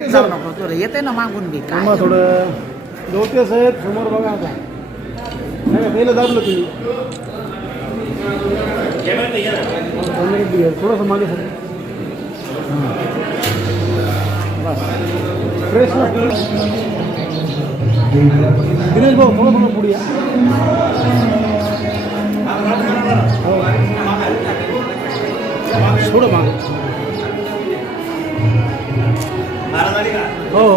जाऊ नको तुला येते ना मागून बी काय थांबा थोडं दोते साहेब समोर बघा आता नाही पहिलं दाबलं तुम्ही थोडंसं मागे सर फ्रेश ना दिनेश भाऊ थोडं थोडं पुढे या थोडं मागे हो हो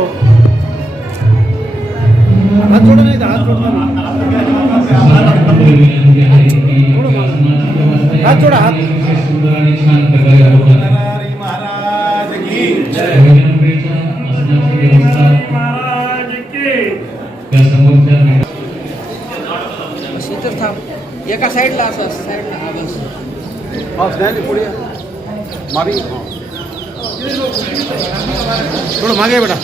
हात जोडा नाही हात जोडा हात जोडा हात इथं थांब एका साईडला असं साईडला बस नाही पुढे मागे थोडं मागे बेटा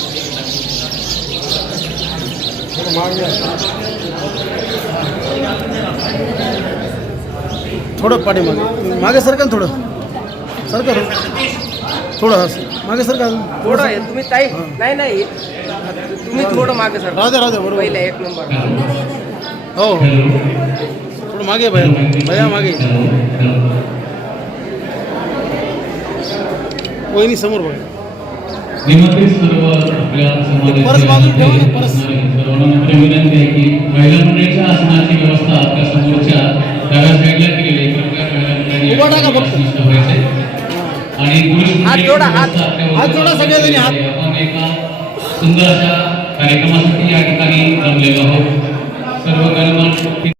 थोडं मागे थोडं पाठी मागे मागे सरका थोडं सरका थोडं मागे सरका थोडं आहे तुम्ही ताई नाही नाही तुम्ही थोडं मागे सर राहू दे बरोबर पहिला एक नंबर हो हो थोडं मागे भैया मागे वहिनी समोर बघा निमंत्रित सर्व आपल्या समाजाचे सर्वांना विनंती आहे की महिला मंडळीच्या आसनाची व्यवस्था आपल्या समोरच्या डाव्या साईडला केलेली आहे. कृपया महिला मंडळींनी आणि पुरुष हात जोडा, हात जोडा सगळेजणी हात. आपण एका सुंदर अशा कार्यक्रमासाठी या ठिकाणी जमलेलो आहोत. सर्व गणमान्य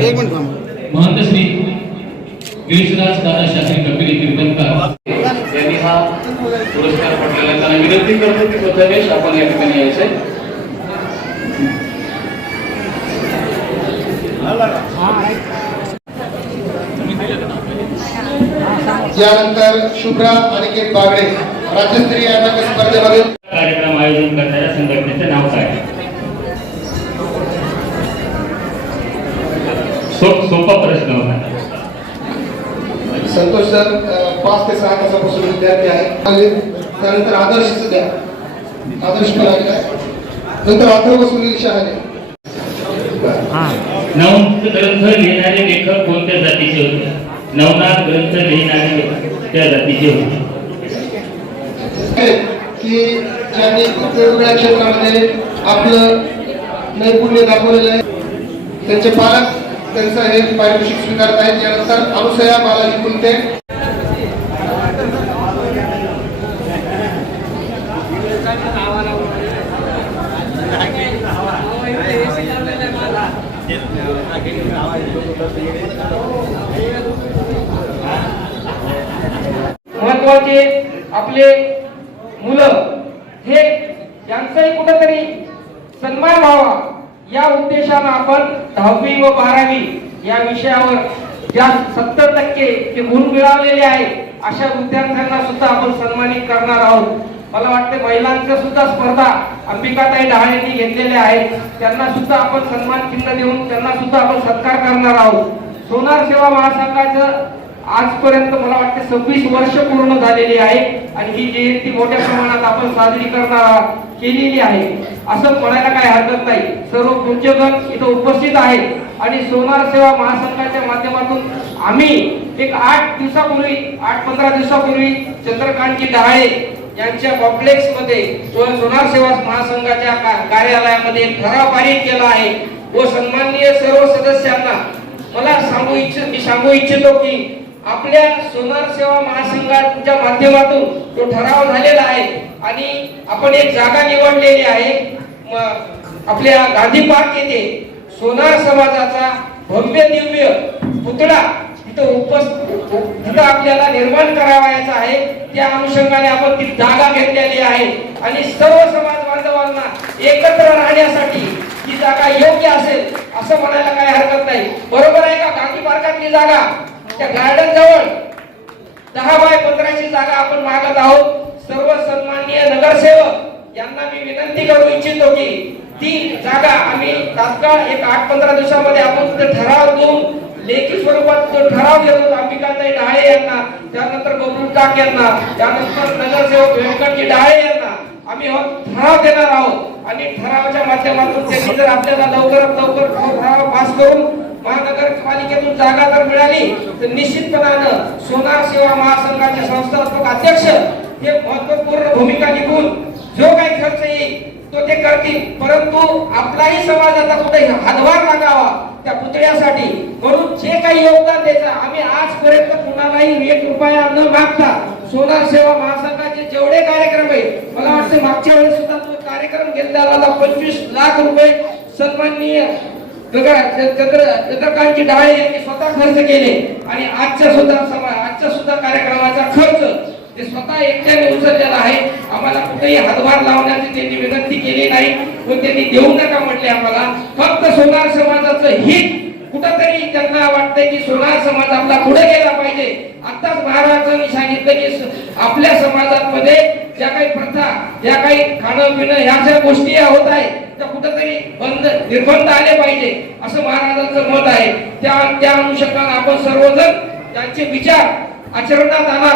एक मिनिट थांब महंत श्री गिरीशराज दादा शास्त्री कपिली कीर्तनकार यांनी हा पुरस्कार पटलेला आहे. त्यांना विनंती करतो की प्रथमेश आपण या ठिकाणी यायचंय. यानंतर शुभ्रा अनिकेत बागडे राज्यस्तरीय अभ्यास स्पर्धेमध्ये कार्यक्रम आयोजन करणाऱ्या संघटनेचे नाव काय? सोपा प्रश्न होता. संतोष सर 5 ते 6 तासापासून विद्यार्थी आहेत. त्यानंतर आदर्श सध्या आदर्श पण आलेला आहे. नंतर अथर्व सुनील शहाणे. नवनाथ ग्रंथ लिहिणारे लेखक कोणत्या जातीचे होते? नवनाथ ग्रंथ लिहिणारे लेखक त्या जातीचे होते की ज्यांनी वेगवेगळ्या क्षेत्रामध्ये आपलं नैपुण्य दाखवलेलं आहे त्यांचे पालक त्यांचं हे पारितोषिक स्वीकारत आहेत. यानंतर अनुसया बालाजी कुंटे महत्वाचे आपले मुलं हे यांचाही कुठेतरी सन्मान व्हावा या उद्देशानं आपण 10वी व 12वी या विषयावर ज्या 70% जे गुण मिळवलेले आहे अशा विद्यार्थ्यांना सुद्धा आपण सन्मानित करणार आहोत. मला वाटते महिलांच्या सुद्धा स्पर्धा अंबिकाताई डहाळेंनी घेतलेल्या आहेत. त्यांना सुद्धा आपण सन्मान चिन्ह देऊन त्यांना सुद्धा आपण सत्कार करणार आहोत. सोनार सेवा महासंघाचं आजपर्यंत मला वाटते 26 वर्ष पूर्ण झालेली आहे आणि ही जयंती मोठ्या प्रमाणात आपण साजरी केलेली आहे असं म्हणायला काही हरकत नाही. सर्व पूज्यगण इथं उपस्थित आहेत आणि सोनार सेवा महासंघाच्या माध्यमातून आम्ही एक 8-15 दिवसापूर्वी चंद्रकांतजी डहाळे यांच्या कॉम्प्लेक्स मध्ये सोनार सेवा महासंघाच्या कार्यालयामध्ये एक ठराव पारित केला आहे व सन्माननीय सर्व सदस्यांना मला सांगू इच्छितो की आपल्या सोनार सेवा महासंघाच्या माध्यमातून तो ठराव झालेला आहे आणि आपण एक जागा निवडलेली आहे. आपल्या गांधी पार्क येथे सोनार समाजाचा भव्य दिव्य पुतळा तिथं आपल्याला निर्माण करावायचा आहे. त्या अनुषंगाने आपण ती जागा घेतलेली आहे आणि सर्व समाज बांधवांना एकत्र राहण्यासाठी ही जागा योग्य असेल असं म्हणायला काही हरकत नाही. बरोबर आहे का? गांधी पार्कातली जागा त्या गार्डन जवळ 10x15 ची जागा आपण मागत आहोत. सर्व सन्माननीय नगरसेवक यांना मी विनंती करू इच्छितो की ती जागा आम्ही तात्काळ एक 8-15 दिवसामध्ये आपण ते ठराव देऊन लेखी स्वरूपात तो ठराव देतो अंबिकाताई डहाळे यांना, त्यानंतर बबलू टाक यांना, त्यानंतर नगरसेवक व्यंकटजी डहाळे यांना आम्ही ठराव देणार आहोत आणि ठरावाच्या माध्यमातून त्यांनी जर आपल्याला लवकरात लवकर ठराव पास करून महानगरपालिकेतून जागा जर मिळाली तर निश्चितपणानं सोनार सेवा महासंघाचे संस्थात्मक अध्यक्ष हे महत्वपूर्ण भूमिका निभून जो काही खर्च येईल तो ते करतील, परंतु आपलाही समाज आता कुठे हातभार लागावा त्या पुतळ्यासाठी, म्हणून जे काही योगदान द्यायचं आम्ही आजपर्यंत कुणालाही 1 रुपया न मागता सोनार सेवा महासंघाचे जेवढे कार्यक्रम आहे, मला वाटतं मागच्या वेळेस सुद्धा तो कार्यक्रम घेतला 25 लाख रुपये सन्माननीय चंद्रकांतजी डहाळे यांनी स्वतः खर्च केले आणि आजच्या सुद्धा कार्यक्रमाचा खर्च ते स्वतः एकट्याने उचललेला आहे. आम्हाला कुठेही हातभार लावण्याची त्यांनी विनंती केली नाही व त्यांनी देऊ नका म्हटले आम्हाला. फक्त सोनार समाजाचं हित कुठंतरी त्यांना वाटतंय की सोनार समाज आपला पुढे गेला पाहिजे. आताच महाराजांनी सांगितलं की आपल्या समाजामध्ये ज्या काही प्रथा, ज्या काही खाणं पिणं ह्या ज्या गोष्टी होत आहेत त्या कुठंतरी निर्बंध आले पाहिजे असं महाराजांचं मत आहे. त्या अनुषंगाने आपण सर्वजण त्यांचे विचार आचरणात आणा.